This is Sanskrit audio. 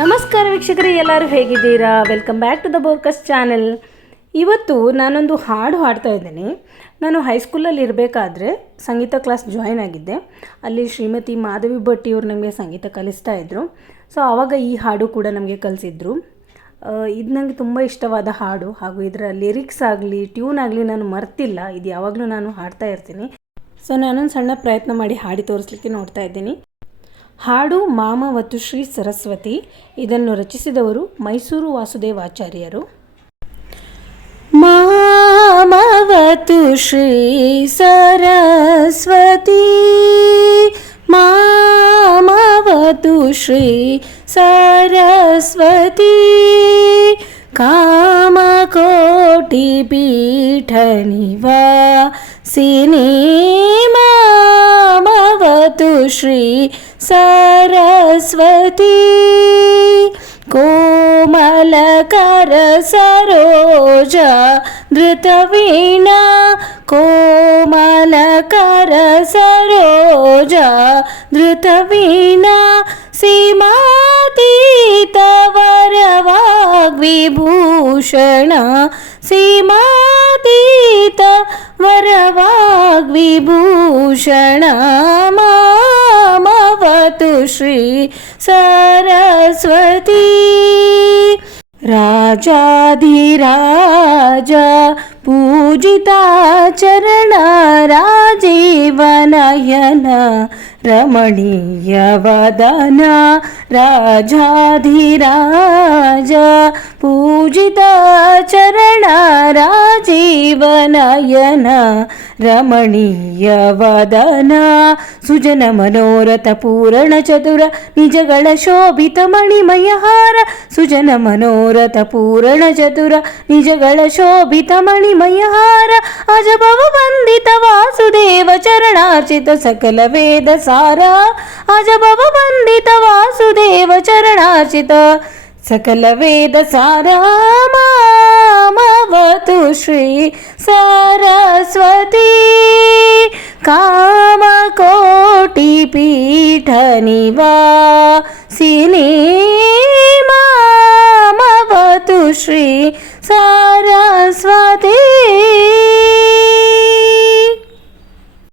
ನಮಸ್ಕಾರ ವೀಕ್ಷಕರೇ, ಎಲ್ಲರೂ ಹೇಗಿದ್ದೀರಾ? ವೆಲ್ಕಮ್ ಬ್ಯಾಕ್ ಟು ದ ಬೋರ್ಕಸ್ ಚಾನೆಲ್ ಇವತ್ತು ನಾನೊಂದು ಹಾಡು ಹಾಡ್ತಾ ಇದ್ದೀನಿ. ನಾನು ಹೈಸ್ಕೂಲಲ್ಲಿ ಇರಬೇಕಾದ್ರೆ ಸಂಗೀತ ಕ್ಲಾಸ್ ಜಾಯ್ನ್ ಆಗಿದ್ದೆ. ಅಲ್ಲಿ ಶ್ರೀಮತಿ ಮಾಧವಿ ಭಟ್ಟಿ ಅವರು ನಮಗೆ ಸಂಗೀತ ಕಲಿಸ್ತಾ ಇದ್ದರು ಸೊ ಆವಾಗ ಈ ಹಾಡು ಕೂಡ ನಮಗೆ ಕಲಿಸಿದ್ರು. ಇದು ನನಗೆ ತುಂಬ ಇಷ್ಟವಾದ ಹಾಡು. ಹಾಗೂ ಇದರ ಲಿರಿಕ್ಸ್ ಆಗಲಿ ಟ್ಯೂನ್ ಆಗಲಿ ನಾನು ಮರ್ತಿಲ್ಲ. ಇದು ಯಾವಾಗಲೂ ನಾನು ಹಾಡ್ತಾ ಇರ್ತೀನಿ. ಸೊ ನಾನೊಂದು ಸಣ್ಣ ಪ್ರಯತ್ನ ಮಾಡಿ ಹಾಡಿ ತೋರಿಸ್ಲಿಕ್ಕೆ ನೋಡ್ತಾ ಇದ್ದೀನಿ. ಹಾಡು ಮಾಮವತು ಶ್ರೀ ಸರಸ್ವತಿ. ಇದನ್ನು ರಚಿಸಿದವರು ಮೈಸೂರು ವಾಸುದೇವಾಚಾರ್ಯರು. ಮಾಮವತು ಶ್ರೀ ಸರಸ್ವತಿ. ಮಾಮವತು ಶ್ರೀ ಸರಸ್ವತಿ. ಕಾಮಕೋಟಿ ಪೀಠ ನಿವಾಸಿನಿ. श्री सरस्वती। कोमलकार सरोज धृतवीणा। कोमलकार सरोज धृतवीणा। सीमातीतवरवाग्विभूषण सीमा सीमातीत वरवाग्विभूषण मामवतु श्री सरस्वती। राजाधिराज पूजिता चरण राजीवनयन रमणीयवदन राजाधिराज पूजिता चरण राजीवनयन रमणीयवदन सुजन मनोरथ पूरणचतुर निज गणशोभित मणिमयहार सुजन मनोरथ पूरणचतुर निज गणशोभित मणिमयहार अजबव वन्दित वासुदेव चरणार्चित सकल वेद सार अजबव वन्दित वासुदेव चरणार्चित सकलवेद सारा मामव श्री सरस्वती कामकोटिपीठनिवासिनी मामवतु श्री सरस्वती